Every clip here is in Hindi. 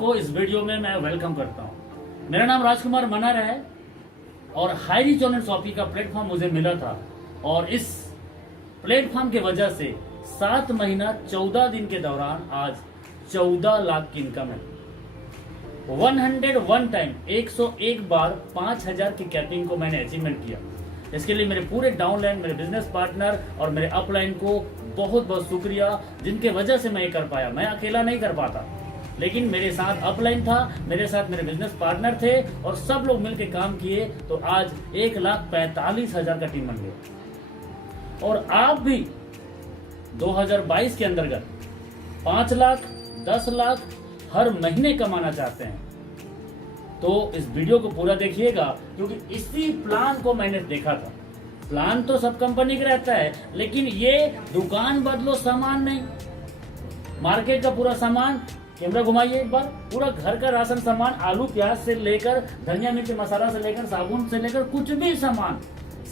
आपको इस वीडियो में मैं वेलकम करता हूं। मेरा नाम राजकुमार मनर है और हाईरीच ऑनलाइन शॉपिंग का प्लेटफॉर्म मुझे मिला था और इस प्लेटफॉर्म की वजह से 7 महीना 14 दिन के दौरान आज 14 लाख की इनकम है। 101 टाइम 101 बार 5000 की कैपिंग को मैंने अचीवमेंट किया। इसके लिए मेरे पूरे डाउनलाइन, मेरे बिजनेस पार्टनर और मेरे अपलाइन को बहुत बहुत शुक्रिया, जिनके वजह से मैं ये कर पाया। मैं अकेला नहीं कर पाता, लेकिन मेरे साथ अपलाइन था, मेरे साथ मेरे बिजनेस पार्टनर थे और सब लोग मिलकर काम किए तो आज 1,45,000 का टीम बन गया। और आप भी 2022 के अंतर्गत 5 लाख 10 लाख हर महीने कमाना चाहते हैं तो इस वीडियो को पूरा देखिएगा, क्योंकि इसी प्लान को मैंने देखा था। प्लान तो सब कंपनी का रहता है, लेकिन ये दुकान बदलो सामान नहीं, मार्केट का पूरा सामान, कैमरा घुमाइए एक बार, पूरा घर का राशन सामान, आलू प्याज से लेकर धनिया मिर्च मसाला से लेकर साबुन से लेकर कुछ भी सामान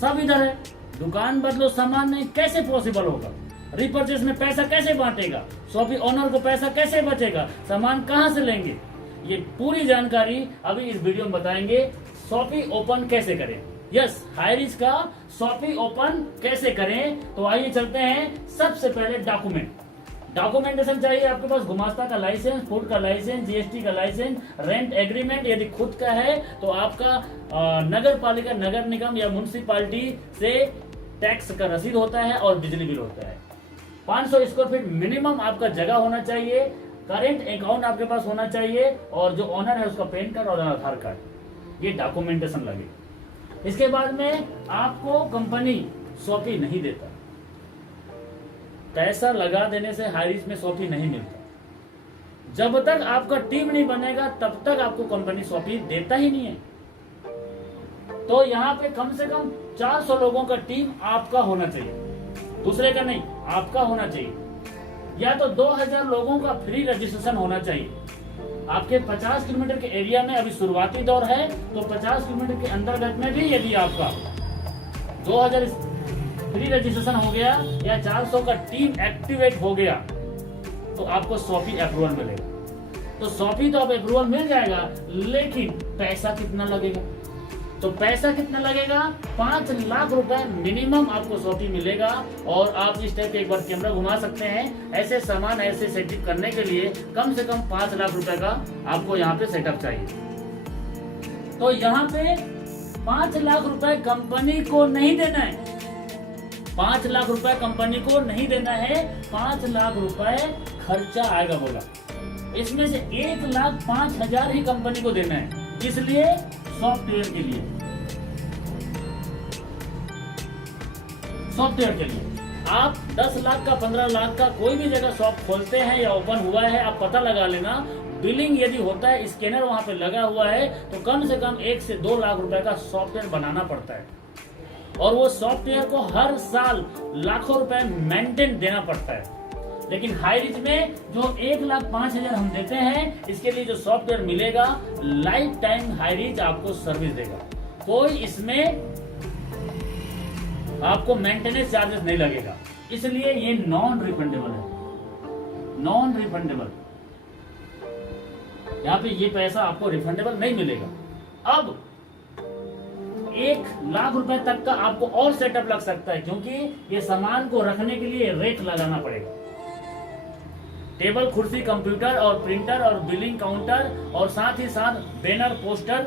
सब इधर है। दुकान बदलो सामान नहीं, कैसे पॉसिबल होगा? रिपर्चेस में पैसा कैसे बांटेगा? शॉपी ओनर को पैसा कैसे बचेगा? सामान कहां से लेंगे? ये पूरी जानकारी अभी इस वीडियो में बताएंगे। शॉपी ओपन कैसे करें, यस, हाईरीच का शॉपी ओपन कैसे करें। तो आइए चलते हैं। सबसे पहले डॉक्यूमेंटेशन चाहिए आपके पास। गुमास्ता का लाइसेंस, फूड का लाइसेंस, जीएसटी का लाइसेंस, रेंट एग्रीमेंट यदि खुद का है तो आपका नगर पालिका, नगर निगम या म्युनिसिपालिटी से टैक्स का रसीद होता है और बिजली बिल होता है। 500 स्क्वायर फीट मिनिमम आपका जगह होना चाहिए। करेंट अकाउंट आपके पास होना चाहिए और जो ओनर है उसका पैन कार्ड और आधार कार्ड, ये डॉक्यूमेंटेशन लगे। इसके बाद में आपको कंपनी शॉपी नहीं देता। पैसा लगा देने से हाईरीच में शॉपी नहीं मिलता। जब तक आपका टीम नहीं बनेगा तब तक आपको कंपनी शॉपी देता ही नहीं है। तो यहाँ पे कम से कम 400 लोगों का टीम आपका होना चाहिए, दूसरे का नहीं, आपका होना चाहिए। या तो 2000 लोगों का फ्री रजिस्ट्रेशन होना चाहिए। आपके 50 किलोमीटर के एरिया में अभी शुरुआती दौर है, तो 50 किलोमीटर के अंतर्गत में भी यदि आपका 2000 फ्री रजिस्ट्रेशन हो गया या 400 का टीम एक्टिवेट हो गया तो आपको शॉपी अप्रूवल मिलेगा। तो शॉपी तो अब अप्रूवल मिल जाएगा, लेकिन पैसा कितना लगेगा? तो पैसा कितना लगेगा? 5 लाख रुपए मिनिमम आपको शॉपी मिलेगा। और आप इस टाइप के एक बार कैमरा घुमा सकते हैं। ऐसे सामान ऐसे सेटअप करने के लिए कम से कम 5 लाख रुपए का आपको यहाँ पे सेटअप चाहिए। तो यहाँ पे 5 लाख रुपए कंपनी को नहीं देना है। 5 लाख रुपए कंपनी को नहीं देना है, 5 लाख रुपए खर्चा आएगा बोला। इसमें से 1,05,000 ही कंपनी को देना है, इसलिए सॉफ्टवेयर के लिए आप 10 लाख का 15 लाख का कोई भी जगह शॉप खोलते हैं या ओपन हुआ है, आप पता लगा लेना। बिलिंग यदि होता है, स्कैनर वहां पे लगा हुआ है, तो कम से कम 1 से 2 लाख रुपए का सॉफ्टवेयर बनाना पड़ता है। और वो सॉफ्टवेयर को हर साल लाखों रुपए मेंटेन देना पड़ता है। लेकिन हाईरीच में जो 1,05,000 हम देते हैं, इसके लिए जो सॉफ्टवेयर मिलेगा, लाइफ टाइम हाईरीच आपको सर्विस देगा। कोई इसमें आपको मेंटेनेंस चार्जेस नहीं लगेगा, इसलिए ये नॉन रिफंडेबल है। नॉन रिफंडेबल, यहाँ पे ये पैसा आपको रिफंडेबल नहीं मिलेगा। अब 1 लाख रुपए तक का आपको और सेटअप लग सकता है, क्योंकि ये सामान को रखने के लिए रेक लगाना पड़ेगा। टेबल, कुर्सी, कंप्यूटर और प्रिंटर और बिलिंग काउंटर और साथ ही साथ बैनर, पोस्टर,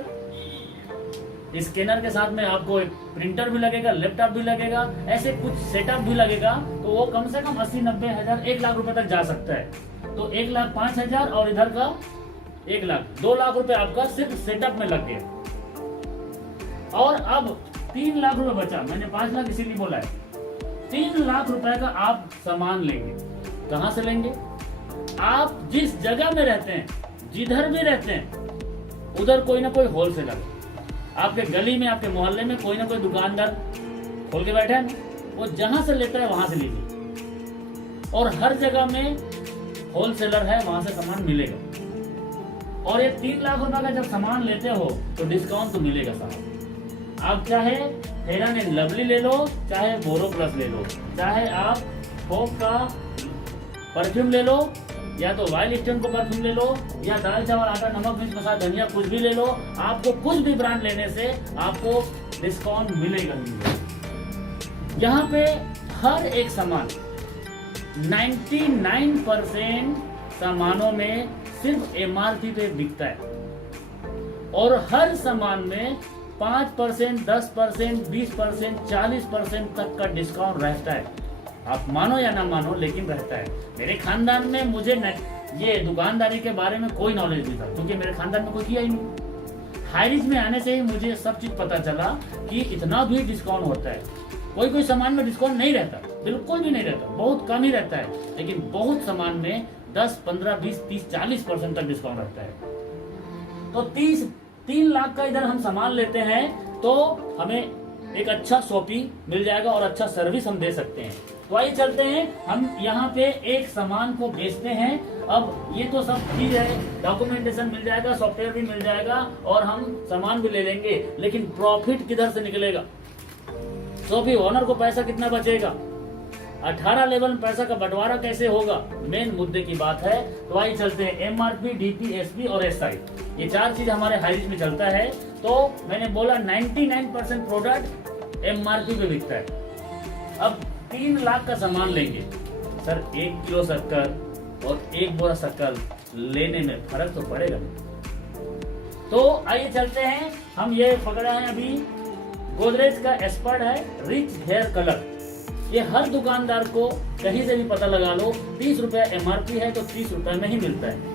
स्कैनर के साथ में आपको एक प्रिंटर भी लगेगा, लैपटॉप भी लगेगा, ऐसे कुछ सेटअप भी लगेगा। तो वो कम से कम 80-90 हजार, 1 लाख रुपए तक जा सकता है। तो 1,05,000 और इधर का 1 लाख, 2 लाख रुपए आपका सिर्फ सेटअप में लग गया। और अब 3 लाख रुपए बचा। मैंने 5 लाख इसीलिए बोला है। 3 लाख रुपए का आप सामान लेंगे। कहां से लेंगे? आप जिस जगह में रहते हैं, जिधर भी रहते हैं, उधर कोई ना कोई होलसेलर, आपके गली में, आपके मोहल्ले में कोई ना कोई दुकानदार खोल के बैठा है, वो जहां से लेता है वहां से लीजिए। और हर जगह में होलसेलर है, वहां से सामान मिलेगा। और ये 3 लाख रुपए का जब सामान लेते हो तो डिस्काउंट तो मिलेगा साहब। आप चाहे फेयर एंड लवली ले लो, चाहे बोरो प्लस ले लो, चाहे आप फोक का परफ्यूम ले लो, या तो वाइल्ड स्टोन को परफ्यूम ले लो, या दाल चावल आटा नमक मिर्च मसाला धनिया कुछ भी ले लो, आपको कुछ भी ब्रांड लेने से आपको डिस्काउंट मिलेगा ही। यहाँ पे हर एक सामान 99% सामानों में सिर्फ MRP पे बिकता है, और हर सामान में 5%, 10%, 20%, 40% तक का डिस्काउंट रहता है। आप मानो या ना मानो, लेकिन रहता है। मेरे खानदान में मुझे ये दुकानदारी के बारे में कोई नॉलेज नहीं था, क्योंकि मेरे खानदान में कोई किया ही नहीं। हाईरिच में आने से ही मुझे सब चीज पता चला कि इतना भी डिस्काउंट होता है। कोई सामान में डिस्काउंट नहीं रहता, बिल्कुल भी नहीं रहता, बहुत कम ही रहता है, लेकिन बहुत सामान में 10, 15, 20, 30, 40% तक डिस्काउंट रहता है। तो 3 लाख का इधर हम सामान लेते हैं तो हमें एक अच्छा शॉपी मिल जाएगा और अच्छा सर्विस हम दे सकते हैं। तो आइए चलते हैं, हम यहाँ पे एक सामान को बेचते हैं। अब ये तो सब चीज है, डॉक्यूमेंटेशन मिल जाएगा, सॉफ्टवेयर भी मिल जाएगा और हम सामान भी ले लेंगे, लेकिन प्रॉफिट किधर से निकलेगा? शॉपी ओनर को पैसा कितना बचेगा? 18 लेवल में पैसा का बंटवारा कैसे होगा? मेन मुद्दे की बात है। तो आइए चलते हैं, MRP, DP, SP और SI, ये 4 चीज हमारे हाईरिच में चलता है। तो मैंने बोला 99% प्रोडक्ट MRP पे बिकता है। अब 3 लाख का सामान लेंगे सर, 1 किलो शक्कर और 1 बोरा शक्कर लेने में फर्क तो पड़ेगा। तो आइए चलते हैं, हम ये पकड़ा है अभी, गोदरेज का एक्सपर्ट है रिच हेयर कलर। ये हर दुकानदार को कहीं से भी पता लगा लो, 30 रुपया MRP है तो 30 रुपए में ही मिलता है।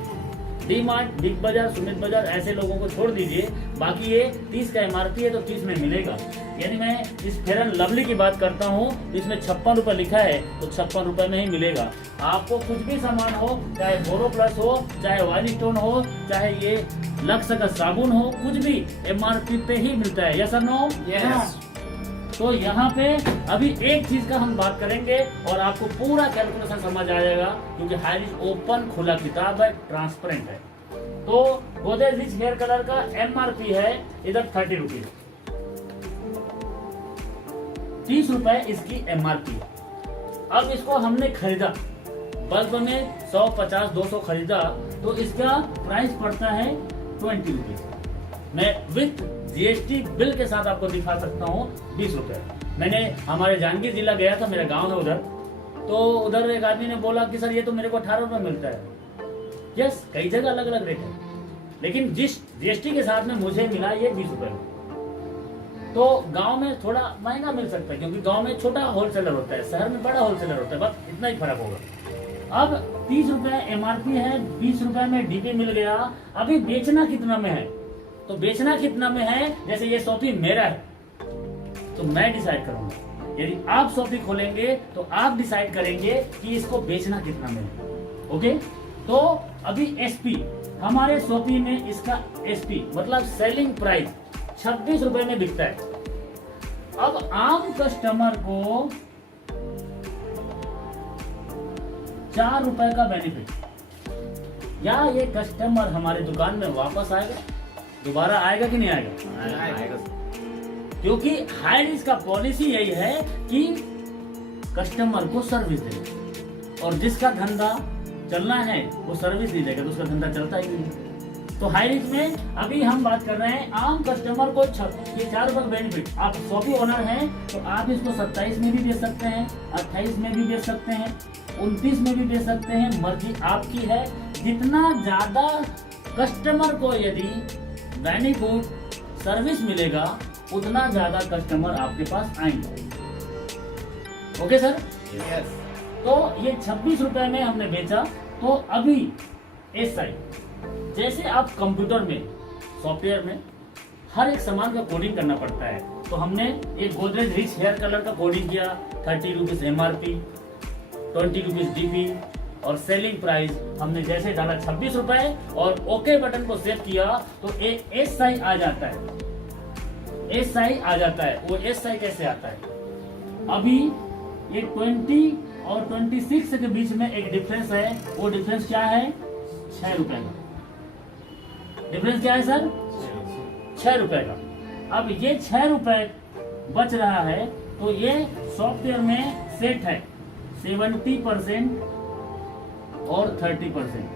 डी मार्ट, बिग बाजार, सुमित बाजार ऐसे लोगों को छोड़ दीजिए, बाकी ये 30 का MRP है तो 30 में मिलेगा। यानी मैं इस फेयर एंड लवली की बात करता हूँ, इसमें 56 रुपए लिखा है तो 56 रुपए में ही मिलेगा। आपको कुछ भी सामान हो, चाहे बोरो प्लस हो, चाहे वाइल्ड स्टोन हो, चाहे ये लक्स का साबुन हो, कुछ भी MRP पे ही मिलता है। यस और नो? यस। तो यहाँ पे अभी एक चीज का हम बात करेंगे और आपको पूरा कैलकुलेशन समझ आ जाएगा, क्योंकि हाईरिच ओपन खुला किताब है, ट्रांसपेरेंट है। तो गोदरेज रिच हेयर कलर का MRP है इधर 30 रुपीज, 30 रुपए इसकी MRP है। अब इसको हमने खरीदा, बल्क में 100, 50, 200 खरीदा तो इसका प्राइस पड़ता है 20 रुपीज। मैं विथ GST बिल के साथ आपको दिखा सकता हूँ 20 रुपए। मैंने हमारे जांजगीर जिला गया था, मेरा गांव है उधर, तो उधर एक आदमी ने बोला कि सर ये तो मेरे को 18 रुपए मिलता है। यस, कई जगह अलग अलग रेट है, लेकिन जिस GST के साथ में मुझे मिला ये 20 रुपए में। तो गांव में थोड़ा महंगा मिल सकता है, क्योंकि गांव में छोटा होलसेलर होता है, शहर में बड़ा होलसेलर होता है, बस इतना ही फर्क होगा। अब 30 रुपए MRP है, 20 रुपए में DP मिल गया। अभी बेचना कितना में है? तो बेचना कितना में है, जैसे ये शॉपी मेरा है तो मैं डिसाइड करूंगा। यदि आप शॉपी खोलेंगे तो आप डिसाइड करेंगे कि इसको बेचना कितना में है। ओके, तो अभी SP हमारे शॉपी में इसका SP मतलब सेलिंग प्राइस 26 रुपए में बिकता है। अब आम कस्टमर को 4 रुपए का बेनिफिट, या ये कस्टमर हमारे दुकान में वापस आएगा, दोबारा आएगा कि नहीं आएगा? क्योंकि हाईरिच का पॉलिसी यही है कि कस्टमर को सर्विस दे, और जिसका धंधा चलना है वो सर्विस नहीं देगा तो उसका धंधा चलता ही नहीं। तो हाईरिच में अभी हम बात कर रहे हैं आम कस्टमर को ये 4 रुपए बेनिफिट। आप शॉपी ओनर हैं तो आप इसको 27 में भी बेच सकते हैं, 28 में भी बेच सकते हैं, 29 में भी बेच सकते हैं, मर्जी आपकी है। जितना ज्यादा कस्टमर को यदि बेनिफिट सर्विस मिलेगा, उतना ज्यादा कस्टमर आपके पास आएंगे। Okay sir? यस। तो ये 26 रुपए में हमने बेचा। तो अभी SI, जैसे आप कंप्यूटर में, सॉफ्टवेयर में हर एक सामान का कोडिंग करना पड़ता है, तो हमने ये गोदरेज रिच हेयर कलर का कोडिंग किया, 30 रुपीज MRP, 20 रुपीज DP और सेलिंग प्राइस हमने जैसे डाला 26 रुपए और ओके बटन को सेव किया तो एक SI आ जाता है। SI आ जाता है। वो SI कैसे आता है? अभी ये 20 और 26 के बीच में एक डिफरेंस है। वो डिफरेंस क्या है? 6 रुपए का डिफरेंस। क्या है सर? 6 रुपए का। अब ये 6 रुपए बच रहा है तो ये सॉफ्टवेयर में सेट है 70% और 30%।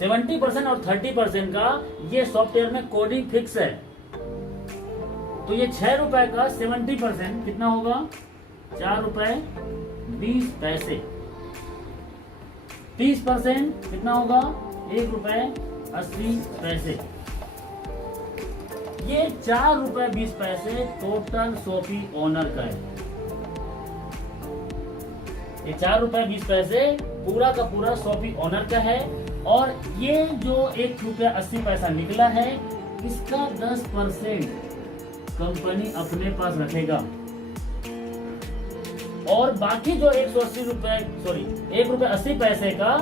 70% और 30% का ये सॉफ्टवेयर में कोडिंग फिक्स है। तो ये 6 रुपए का 70% कितना होगा? 4 रुपए 20 पैसे। 30% कितना होगा? 1 रुपए 80 पैसे। ये 4 रुपए 20 पैसे टोटल शॉपी ओनर का है। ये 4 रुपए 20 पैसे पूरा का पूरा शॉपी ओनर का है। और ये जो 1 रुपया 80 पैसा निकला है, इसका 10% कंपनी अपने पास रखेगा। और बाकी जो 180 रुपए 1 रुपये 80 पैसे का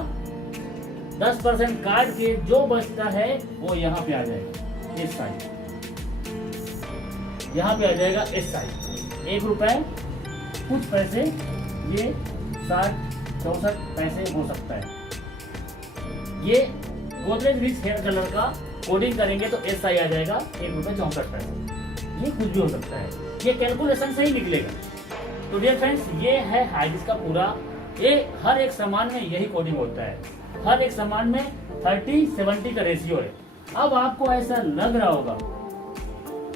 10% काट के जो बचता है वो यहाँ पे आ जाएगा इस साइड। यहाँ पे आ जाएगा इस साइड 1 रुपए कुछ पैसे, ये 60-64 पैसे हो सकता है। ये गोदरेज रिच हेयर कलर का कोडिंग करेंगे तो SI आ जाएगा 1 रुपए 64 पैसे। ये कुछ भी हो सकता है, ये कैलकुलेशन से ही निकलेगा। तो डियर फ्रेंड्स, ये है हाइरिस का पूरा, ये हर एक सामान में यही कोडिंग होता है। हर एक सामान में 30-70 का रेशियो है। अब आपको ऐसा लग रहा होगा,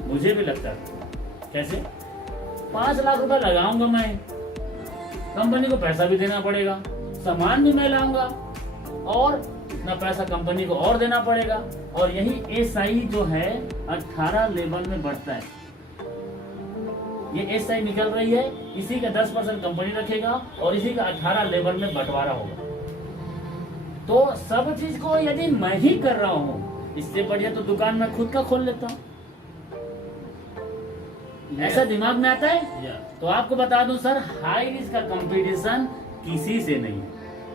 मुझे भी लगता है, कैसे 5 लाख रुपए लगाऊंगा मैं, कंपनी को पैसा भी देना पड़ेगा, सामान भी मैं लाऊंगा और इतना पैसा कंपनी को और देना पड़ेगा। और यही SI जो है 18 लेवल में बढ़ता है। ये SI निकल रही है, इसी का 10% कंपनी रखेगा और इसी का 18 लेवल में बंटवारा होगा। तो सब चीज को यदि मैं ही कर रहा हूँ, इससे बढ़िया तो दुकान में खुद का खोल लेता हूँ। ऐसा दिमाग में आता है। तो आपको बता दूं सर, हाइरिस का कंपटीशन किसी से नहीं है,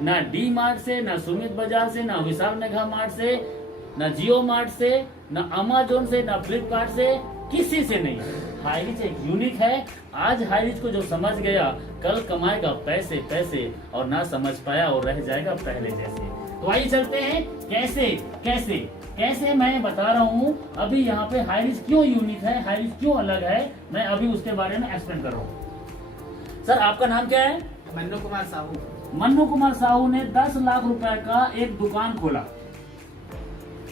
ना डी मार्ट से, ना सुमित बाजार से, ना विशाल मेगा मार्ट से, ना जियो मार्ट से, ना अमेजोन से, ना फ्लिपकार्ट से, किसी से नहीं। हाइरिस एक यूनिक है। आज हाइरिस को जो समझ गया, कल कमाएगा पैसे पैसे, और ना समझ पाया और रह जाएगा पहले जैसे। तो आइए चलते हैं कैसे कैसे कैसे मैं बता रहा हूँ अभी यहाँ पे हाइरिस क्यों यूनिक है, हाइरिस क्यों अलग है, मैं अभी उसके बारे में एक्सप्लेन कर रहा हूँ। सर आपका नाम क्या है? मन्नू कुमार साहू। मन्नू कुमार साहू ने 10 लाख रुपए का एक दुकान खोला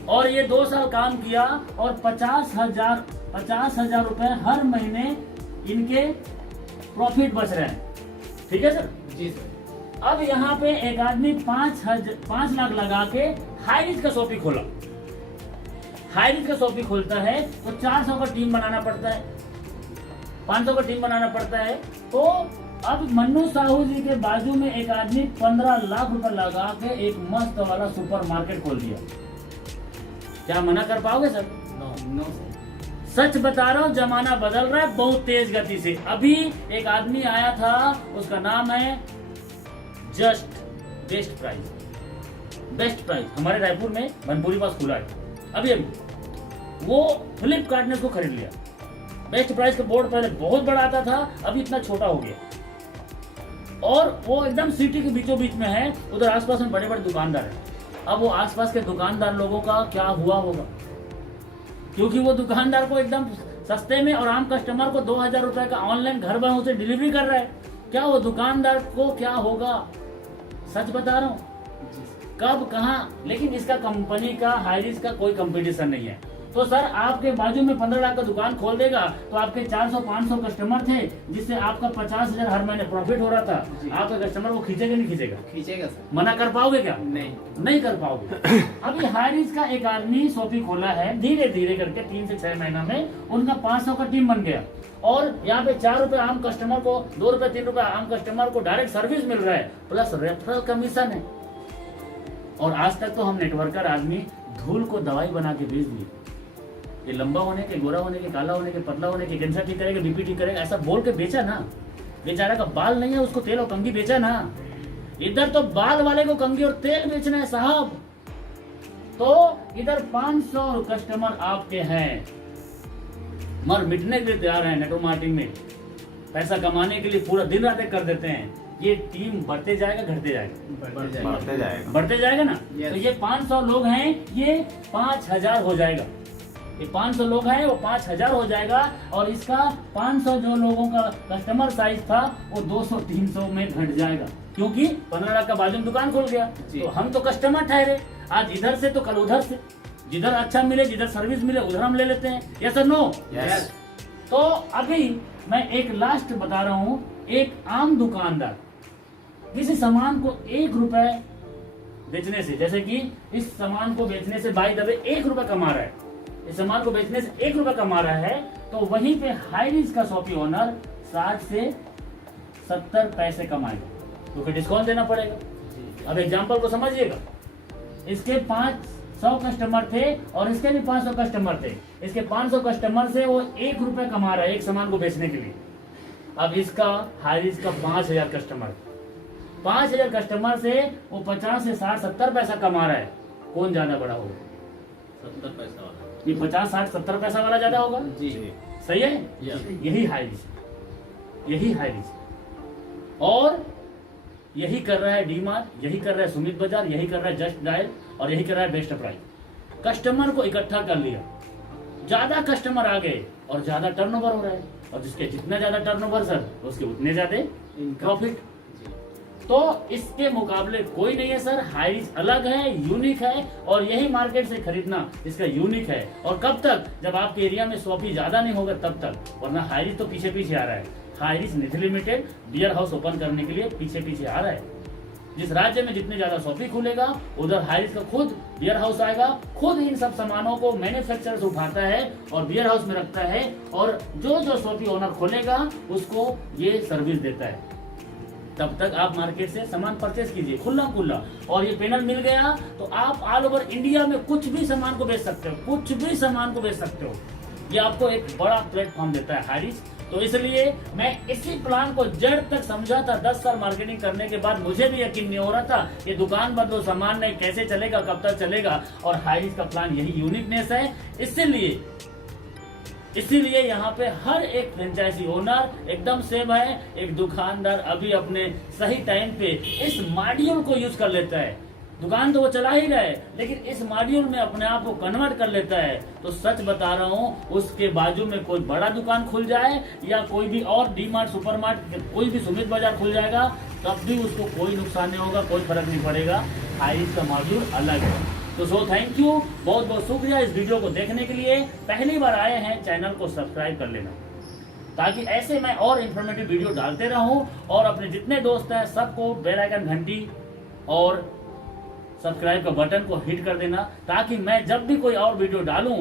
और ये 2 साल काम किया और 50,000 रुपए हर महीने इनके प्रॉफिट बच रहे हैं। ठीक है सर? जी सर। अब यहाँ पे एक आदमी 5 लाख लगा के हाइरिस का शॉपी खोला। हाइरिस का शॉपी खोलता है तो 400 का टीम बनाना पड़ता है, 500 का टीम बनाना पड़ता है। तो अब मन्नू साहू जी के बाजू में एक आदमी 15 लाख रुपए लगा के एक मस्त वाला सुपर मार्केट खोल दिया। क्या मना कर पाओगे सर? No sir. सच बता रहा हूँ, जमाना बदल रहा है बहुत तेज गति से। अभी एक आदमी आया था, उसका नाम है just best price. Best price हमारे रायपुर में बनपुरी पास खुला है अभी वो फ्लिपकार्ट ने उसको खरीद लिया। बेस्ट प्राइस का बोर्ड पहले बहुत बड़ा आता था, अभी इतना छोटा हो गया और वो एकदम सिटी के बीचों बीच में है। उधर आसपास में बड़े बड़े दुकानदार हैं। अब वो आसपास के दुकानदार लोगों का क्या हुआ होगा, क्योंकि वो दुकानदार को एकदम सस्ते में और आम कस्टमर को 2000 रुपए का ऑनलाइन घर पर उसे डिलीवरी कर रहा है। क्या वो दुकानदार को क्या होगा? सच बता रहा हूँ, कब कहाँ। लेकिन इसका कंपनी का हाइरिस का कोई कंपटीशन नहीं है। तो सर आपके बाजू में 15 लाख का दुकान खोल देगा तो आपके 400-500 कस्टमर थे, जिससे आपका 50,000 हर महीने प्रॉफिट हो रहा था। आपका कस्टमर को खींचेगा नहीं खींचेगा? खींचेगा सर। मना कर पाओगे क्या? नहीं कर पाओगे। अभी हाइरिस का एक आदमी शॉपी खोला है, धीरे धीरे करके 3 से 6 महीना में उनका 500 का टीम बन गया और यहाँ पे 4 रुपए आम कस्टमर को, 2 रुपए 3 रुपए आम कस्टमर को डायरेक्ट सर्विस मिल रहा है, प्लस रेफरल कमीशन है। और आज तक तो हम नेटवर्कर आदमी धूल को दवाई बना के बेच दिए। ये लंबा होने के, गोरा होने के, काला होने के, पतला होने के, कैंसर ठीक करेगा, बीपी ठीक करेगा, ऐसा बोल के बेचा ना। बेचारा का बाल नहीं है, उसको तेल और कंघी बेचा ना। इधर तो बाल वाले को कंघी और तेल बेचना है साहब। तो इधर 500 कस्टमर आपके हैं, मर मिटने के लिए तैयार है नेटवर्क मार्केटिंग में, पैसा कमाने के लिए पूरा दिन रात कर देते हैं। ये टीम बढ़ते जाएगा घटते जाएगा? बढ़ते जाएगा ना। तो ये 500 लोग हैं, ये 5000 हो जाएगा। ये 500 लोग हैं, वो 5000 हो जाएगा, और इसका 500 जो लोगों का कस्टमर साइज था वो 200-300 में घट जाएगा, क्योंकि 15 लाख का बाजू में दुकान खुल गया। जी। तो हम तो कस्टमर ठहरे, आज इधर से तो कल उधर से, जिधर अच्छा मिले, जिधर सर्विस मिले उधर हम ले लेते हैं। यस और नो? यस। तो अभी मैं एक लास्ट बता रहा हूं, एक आम दुकानदार किसी सामान को 1 रुपए बेचने से, जैसे कि इस सामान को बेचने से बाय द वे 1 रुपए कमा रहा है, इस सामान को बेचने से 1 रुपए कमा रहा है, तो वहीं पे हाई रिस्क का शॉपी ओनर 60 से 70 पैसे कमाएगा, तो फिर डिस्काउंट देना पड़ेगा। अब एग्जाम्पल को समझिएगा, इसके 500 कस्टमर थे और इसके भी 500 कस्टमर थे, इसके 500 कस्टमर से वो 1 रुपए कमा रहा है एक सामान को बेचने के लिए। अब इसका हाई रिस्क का 5000 कस्टमर, 5000 कस्टमर से वो 50 से 60 70 पैसा कमा रहा है, कौन ज्यादा बड़ा होगा? 70 पैसा वाला। ये 50 60 70 पैसा वाला ज्यादा होगा। जी। सही है? यस। यही हाई रिस्क, यही हाई रिस्क, और यही कर रहा है डीमार्ट, यही कर रहा है सुमित बाजार, यही कर रहा है जस्ट डायल, और यही कर रहा है बेस्ट प्राइस। कस्टमर को इकट्ठा कर लिया, ज्यादा कस्टमर आ गए और ज्यादा टर्नओवर हो रहा है, और जिसके जितना ज्यादा टर्नओवर सर उसके उतने ज्यादा प्रॉफिट। तो इसके मुकाबले कोई नहीं है सर, हाई रिस्क अलग है, यूनिक है, और यही मार्केट से खरीदना इसका यूनिक है। और कब तक? जब आपके एरिया में शॉपी ज्यादा नहीं होगा तब तक, वरना हाई रिस्क तो पीछे पीछे आ रहा है। हाई रिस्क निधि लिमिटेड बियर हाउस ओपन करने के लिए पीछे पीछे आ रहा है। जिस राज्य में जितने ज्यादा शॉपी खुलेगा उधर हाई रिस्क का खुद बियर हाउस आएगा, खुद इन सब सामानों को मैन्युफैक्चरर्स उठाता है और बियर हाउस में रखता है, और जो जो शॉपी ओनर खोलेगा उसको ये सर्विस देता है। तब तक आप मार्केट से सामान परचेज कीजिए खुला खुला, और ये पैनल मिल गया तो आप ऑल ओवर इंडिया में कुछ भी सामान को बेच सकते हो, कुछ भी सामान को बेच सकते हो। ये आपको एक बड़ा प्लेटफॉर्म देता है हाई रिस्क। तो इसलिए मैं इसी प्लान को जड़ तक समझा था। 10 साल मार्केटिंग करने के बाद मुझे भी यकीन नहीं हो रहा था ये दुकान बदलो सामान नहीं, कैसे चलेगा, कब तक चलेगा, और हाई रिस्क का प्लान यही यूनिकनेस है। इसीलिए यहाँ पे हर एक फ्रेंचाइजी ओनर एकदम सेम है। एक दुकानदार अभी अपने सही टाइम पे इस मॉड्यूल को यूज कर लेता है, दुकान तो वो चला ही रहा है लेकिन इस मॉड्यूल में अपने आप को कन्वर्ट कर लेता है। तो सच बता रहा हूँ, उसके बाजू में कोई बड़ा दुकान खुल जाए या कोई भी और डीमार्ट, सुपरमार्ट, कोई भी सुमित बाजार खुल जाएगा, तब भी उसको कोई नुकसान नहीं होगा, कोई फर्क नहीं पड़ेगा। हाई रिस्क का मॉड्यूल अलग है। तो थैंक यू, बहुत बहुत शुक्रिया इस वीडियो को देखने के लिए। पहली बार आए हैं, चैनल को सब्सक्राइब कर लेना, ताकि ऐसे मैं और इन्फॉर्मेटिव वीडियो डालते रहूं, और अपने जितने दोस्त हैं सबको बेल आइकन, घंटी और सब्सक्राइब का बटन को हिट कर देना, ताकि मैं जब भी कोई और वीडियो डालूं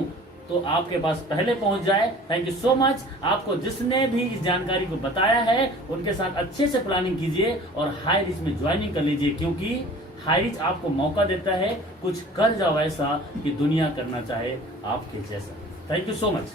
तो आपके पास पहले पहुंच जाए। Thank you so much. आपको जिसने भी इस जानकारी को बताया है उनके साथ अच्छे से प्लानिंग कीजिए और हाई रिस्क में ज्वाइनिंग कर लीजिए, क्योंकि हाई रिस्क आपको मौका देता है कुछ कर जाओ ऐसा कि दुनिया करना चाहे आपके जैसा। Thank you so much.